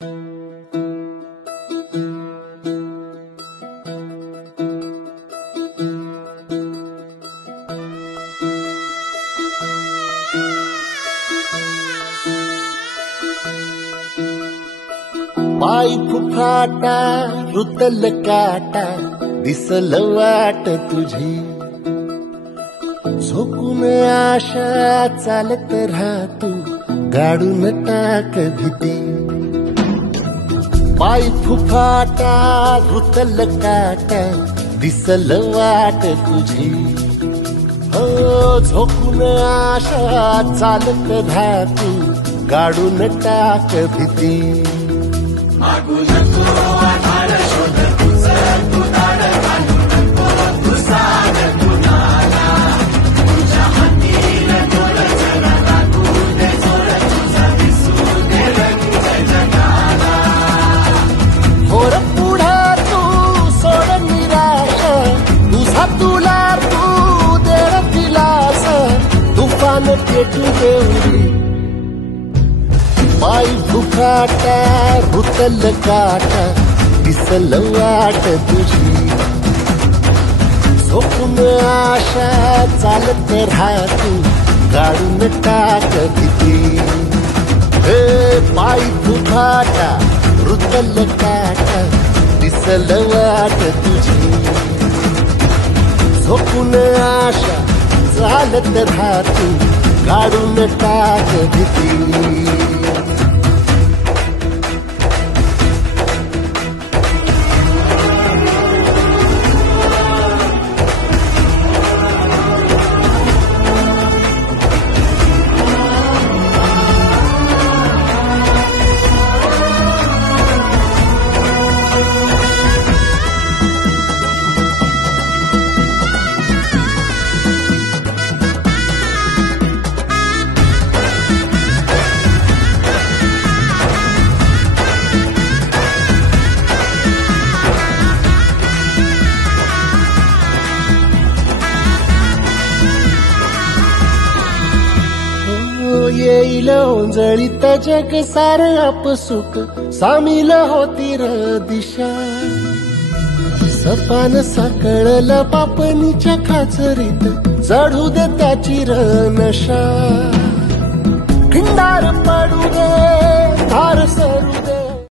पाय फुफाटा रुतल काटा दिसल वाट तुझी झोकून आशा चालत राहतो गाडून टाक भीती पाय फुफाटा रुतल काटा दिसल वाट तुझी हो झोकून आशा चालत राहतो गाडून टाक भीती मागू नको आधार शोध तुझं तू दाड घालू नको तू साध कुणाला तुझ्या हातीन डोळ जरा लागू दे जोर तुझा दिसू दे रंग जगाला होर पुढं तू सोड निराश तुझा तुला तू दे दिलास तुफान पेटू देऊ पाय फुफाटा रुतल काटा दिसल वाट तुझी झोपून आशा चालत राहतो गाडून टाक भीती पाय फुफाटा रुतल काटा दिसल वाट तुझी झोपून आशा चालत राहतो गाडून टाक भीती येईल ओंजळीत जग सार आपसुक सामील होती र दिशा सपान साकळल पापणीच्या खाचरीत चढू दे त्याची र नशा खिंडार पडू दे धार सरू दे